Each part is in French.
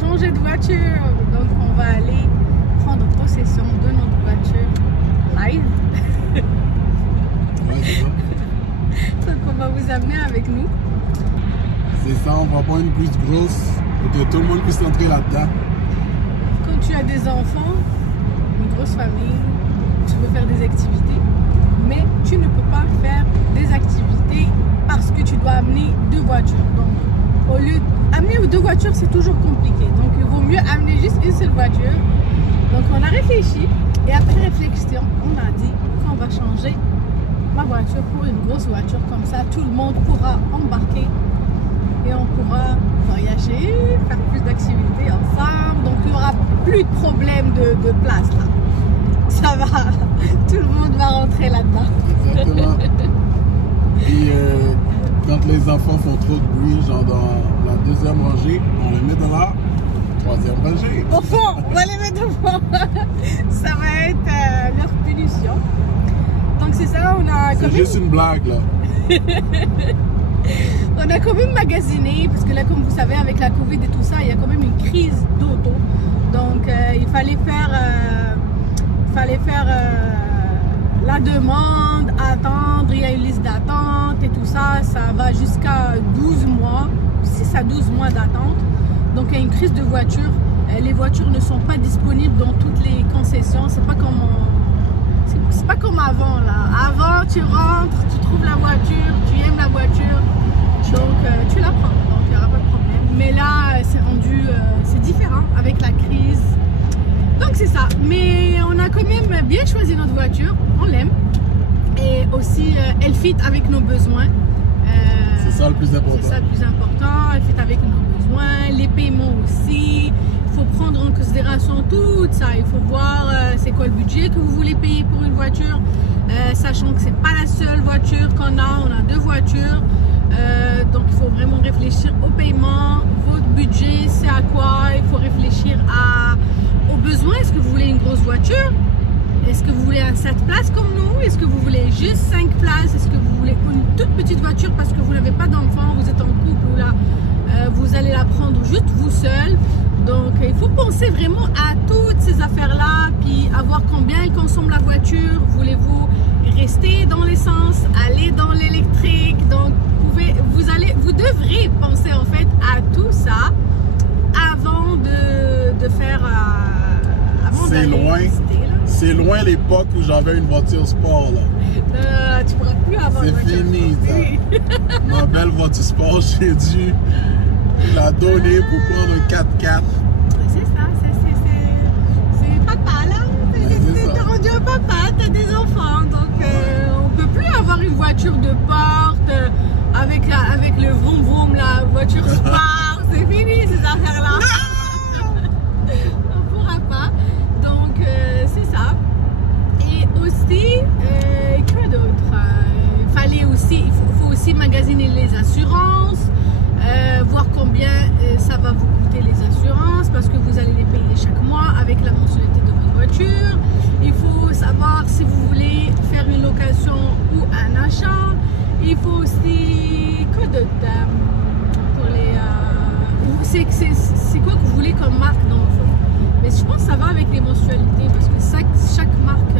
changer de voiture. Donc on va aller prendre possession de notre voiture live. Ouais, c'est ça. Donc on va vous amener avec nous. C'est ça, on va prendre une plus grosse pour que tout le monde puisse entrer là-dedans. Quand tu as des enfants, une grosse famille, tu veux faire des activités, mais tu ne peux pas faire des activités parce que tu dois amener 2 voitures. Donc au lieu d'amener 2 voitures, c'est toujours compliqué. Donc il vaut mieux amener juste une seule voiture. Donc on a réfléchi et après réflexion, on a dit qu'on va changer ma voiture pour une grosse voiture. Comme ça, tout le monde pourra embarquer et on pourra voyager, faire plus d'activités ensemble. Donc il n'y aura plus de problème de place là. Ça va, tout le monde va rentrer là-dedans. Exactement. Et quand les enfants font trop de bruit, genre dans la 2e rangée, on les met dans la 3e rangée. Au fond, on va les mettre au fond. Ça va être leur punition. Donc c'est ça, on a C'est juste une blague là. On a quand même magasiné, parce que là, comme vous savez, avec la Covid et tout ça, il y a quand même une crise d'auto. Donc il fallait faire la demande, attendre, il y a une liste d'attente et tout ça. Ça va jusqu'à 12 mois, 6 à 12 mois d'attente. Donc il y a une crise de voitures. Les voitures ne sont pas disponibles dans toutes les concessions. C'est pas comme avant là. Avant, tu rentres, tu trouves la voiture, tu aimes la voiture, donc tu la prends. Donc il n'y aura pas de problème. Mais là, c'est rendu, c'est différent avec la crise. Donc c'est ça. Mais on a quand même bien choisi notre voiture. On l'aime. Et aussi, elle fit avec nos besoins. C'est ça le plus important. C'est ça le plus important. Elle fit avec nos besoins. Les paiements aussi. Il faut prendre en considération tout ça. Il faut voir c'est quoi le budget que vous voulez payer pour une voiture. Sachant que c'est pas la seule voiture qu'on a. On a 2 voitures. Donc il faut vraiment réfléchir au paiement. Votre budget, c'est à quoi? Il faut réfléchir aux besoins. Est-ce que vous voulez une grosse voiture? Est-ce que vous voulez un 7 places comme nous? Est-ce que vous voulez juste 5 places? Est-ce que vous voulez une toute petite voiture parce que vous n'avez pas d'enfant, vous êtes en couple ou là, vous allez la prendre juste vous seul? Donc il faut penser vraiment à toutes ces affaires-là, puis à voir combien elle consomme la voiture. Voulez-vous rester dans l'essence, aller dans l'électrique? Donc vous devrez penser en fait à tout ça avant de faire... C'est loin. C'est loin l'époque où j'avais une voiture sport là. Tu pourras plus avoir une voiture. C'est fini ça. Ma belle voiture sport, j'ai dû la donner pour prendre un 4x4. C'est ça, c'est papa là. T'es rendu un papa, t'as des enfants. Donc on peut plus avoir une voiture de porte avec le vroom vroom, la voiture sport. C'est fini ces affaires-là. On pourra pas. Donc c'est ça. Et aussi, quoi d'autre? Il faut aussi magasiner les assurances, voir combien ça va vous coûter les assurances, parce que vous allez les payer chaque mois avec la mensualité de votre voiture. Il faut savoir si vous voulez faire une location ou un achat. Il faut aussi, quoi d'autre? Pour les... c'est quoi que vous voulez comme marque dans le fond? Mais je pense que ça va avec les mensualités, parce que chaque marque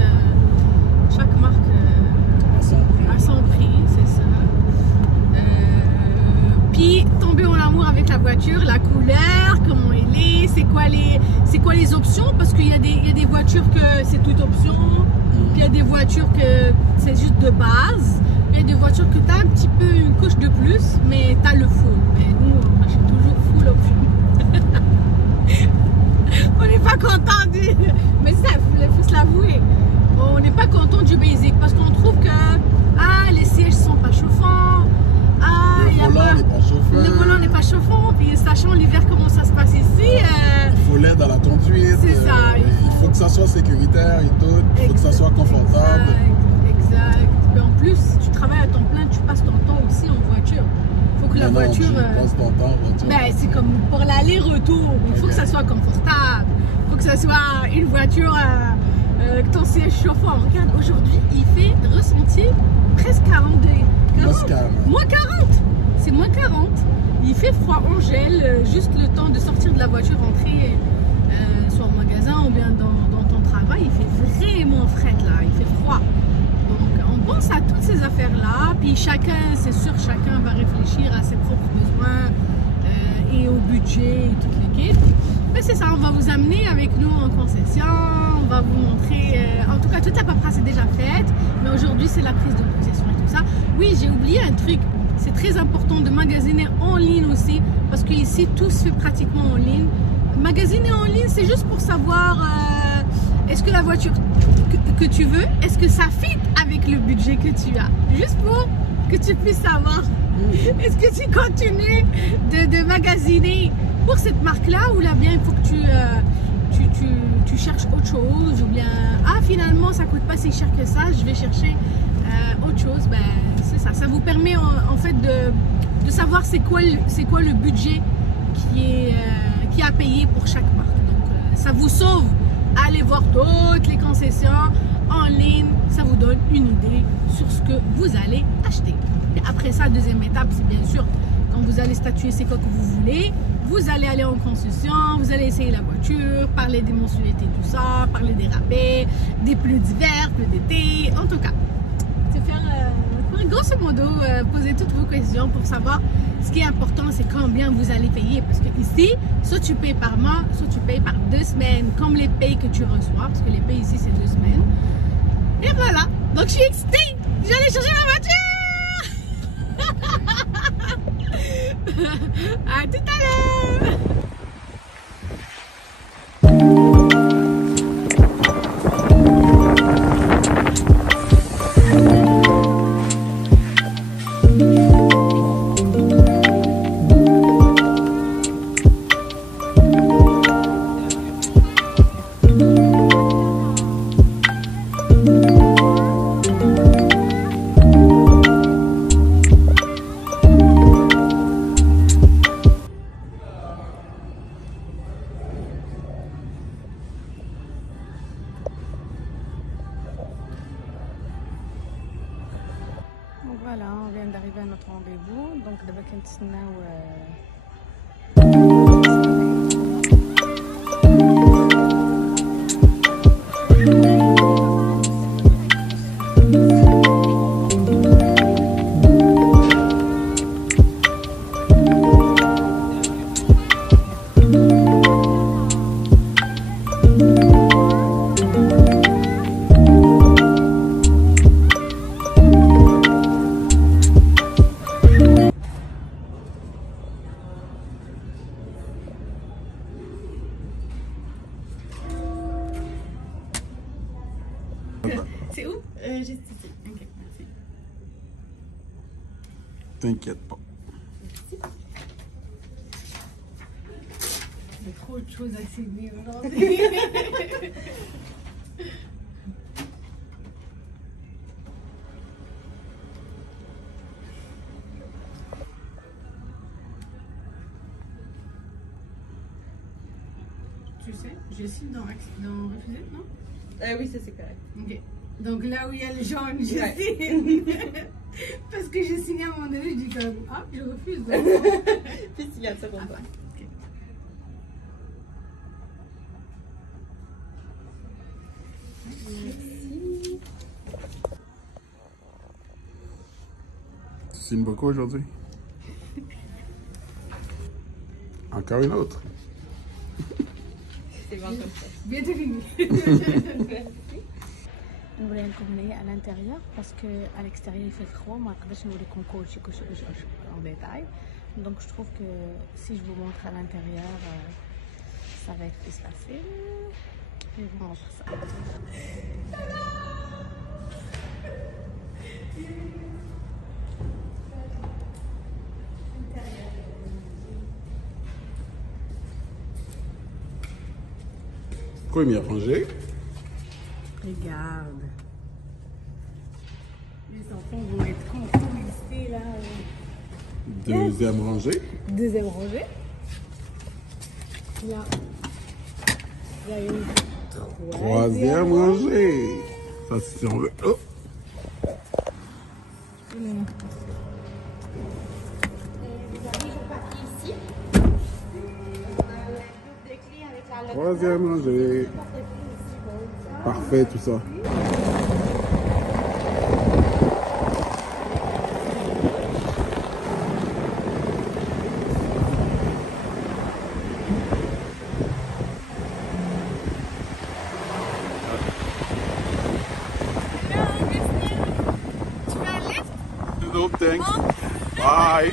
a son prix, c'est ça. Puis tomber en amour avec la voiture, la couleur, comment elle est, c'est quoi les options, parce qu'il y a des voitures que c'est toute option, puis il y a des voitures que c'est juste de base, puis il y a des voitures que tu as un petit peu une couche de plus, mais tu as le full. Et nous, on achète toujours full option. On n'est pas content du... Mais ça, il faut se l'avouer. On n'est pas content du basic parce qu'on trouve que les sièges sont pas chauffants. Le volant n'est pas chauffant. Puis sachant l'hiver comment ça se passe ici. Il faut l'aide à la conduite. C'est ça. Il faut que ça soit sécuritaire et tout. Il faut que ça soit confortable. Exact. Mais en plus, tu travailles à temps plein, tu passes ton temps aussi en voiture. Il faut que la voiture... Tu passes ton temps en voiture. Ben, c'est comme pour l'aller-retour. Il faut que ça soit confortable. Il faut que ça soit une voiture... que ton siège chauffant. Regarde, aujourd'hui, il fait ressentir presque 40 degrés. Moins 40. Moins 40. C'est moins 40. Il fait froid, on gèle, juste le temps de sortir de la voiture, rentrer soit au magasin ou bien dans ton travail. Il fait vraiment frais là, il fait froid. Donc on pense à toutes ces affaires-là, puis chacun, c'est sûr, chacun va réfléchir à ses propres besoins et au budget et toute l'équipe. Mais c'est ça, on va vous amener avec nous en concession, on va vous montrer, en tout cas toute la paperasse est déjà faite, mais aujourd'hui c'est la prise de possession et tout ça. Oui, j'ai oublié un truc, c'est très important de magasiner en ligne aussi, parce qu'ici tout se fait pratiquement en ligne. Magasiner en ligne, c'est juste pour savoir est-ce que la voiture que tu veux, est-ce que ça fit avec le budget que tu as, juste pour que tu puisses savoir est-ce que tu continues de magasiner pour cette marque-là ou là bien il faut que tu cherches autre chose ou bien finalement ça coûte pas si cher que ça, je vais chercher autre chose. Ben, c'est ça, ça vous permet en fait de savoir c'est quoi le budget qui est à payer pour chaque marque. Donc ça vous sauve à aller voir d'autres les concessions en ligne, ça vous donne une idée sur ce que vous allez acheter. Et après ça, deuxième étape, c'est bien sûr quand vous allez statuer c'est quoi que vous voulez, vous allez aller en concession, vous allez essayer la voiture, parler des mensualités, tout ça, parler des rabais, des pneus d'hiver, pneus d'été, en tout cas. C'est faire, grosso modo, poser toutes vos questions pour savoir ce qui est important, c'est combien vous allez payer. Parce que ici, soit tu payes par mois, soit tu payes par 2 semaines, comme les payes que tu reçois, parce que les payes ici, c'est 2 semaines. Et voilà, donc je suis excitée, j'allais chercher ma voiture. À tout à l'heure. Voilà, on vient d'arriver à notre rendez-vous, donc d'abord c'est où? Juste ici. Ok, merci. T'inquiète pas. Il y a trop de choses à saigner aujourd'hui. Tu sais, j'ai signé dans refuser, non? Oui, ça c'est correct. Ok. Donc là où il y a le jaune, je signe. Parce que j'ai signé à un moment donné, je dis comme je refuse. Puis tu gardes ça pour toi. Okay. Merci. Tu signes beaucoup aujourd'hui? Encore une autre? C'est bon comme ça. Bientôt fini. On voulait aller à l'intérieur parce qu'à l'extérieur il fait froid. Moi, je vais vous concours en détail. Donc je trouve que si je vous montre à l'intérieur, ça va être plus facile. Je vais vous montrer ça. Quoi, il a rangé? Regarde. Les enfants vont être contents ici, là. Deuxième rangée. Deuxième rangée. Là. Il y a une Troisième rangée. Ça, si on veut. Oh. Les amis, je papier. Troisième rangée. Parfait tout ça. No, thanks. Bye.